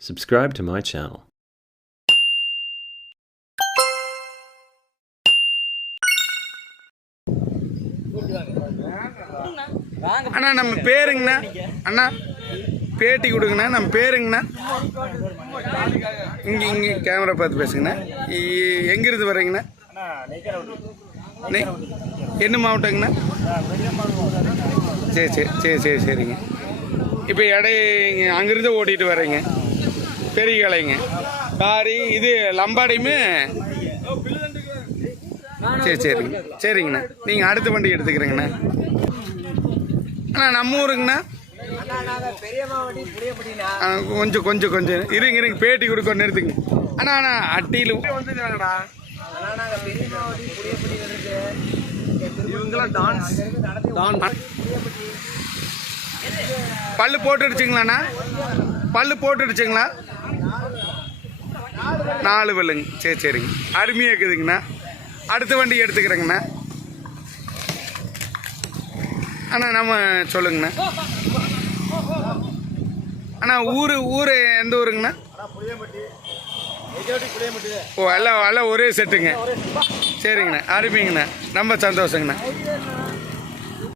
Subscribe to my channel. அண்ணா நம்ம பேருங்கண்ணா. அண்ணா பேட்டி கொடுங்கண்ணா நம்ம பேருங்கண்ணா. இங்கே இங்கே கேமரா பார்த்து பேசுங்கண்ணா. எங்கிருந்து வரீங்கண்ணா என்ன மாவட்டங்கண்ணா? சரி சரி சரி சரி சரிங்க. இப்போ இடை இங்கே அங்கேருந்து ஓட்டிகிட்டு வரீங்க பெரிய கலைங்க காரி இது லம்பாடியுமே. சரி சரிங்க சரிங்கண்ணா. நீங்கள் அடுத்த வண்டி எடுத்துக்கிறீங்கண்ணா. அண்ணா நம்ம ஊருங்கண்ணா. கொஞ்சம் கொஞ்சம் கொஞ்சம். இருங்க இருங்க. பேட்டி கொடுக்க நிறுத்துங்க அண்ணா அண்ணா அட்டியில் பல்லு போட்டுடுச்சுங்களாண்ணா? பல்லு போட்டுடுச்சுங்களா? நாலு பல்லுங்க சரி சரிங்க. அருமையாக இருக்குதுங்கண்ணா. அடுத்த வண்டி எடுத்துக்கிறேங்கண்ணா. அண்ணா நம்ம சொல்லுங்கண்ணா. அண்ணா ஊர் ஊர் எந்த ஊருங்கண்ணா? ஓ எல்லாம் எல்லாம் ஒரே செட்டுங்க. சரிங்கண்ணா. அருமைங்கண்ணா. ரொம்ப சந்தோஷங்கண்ணா.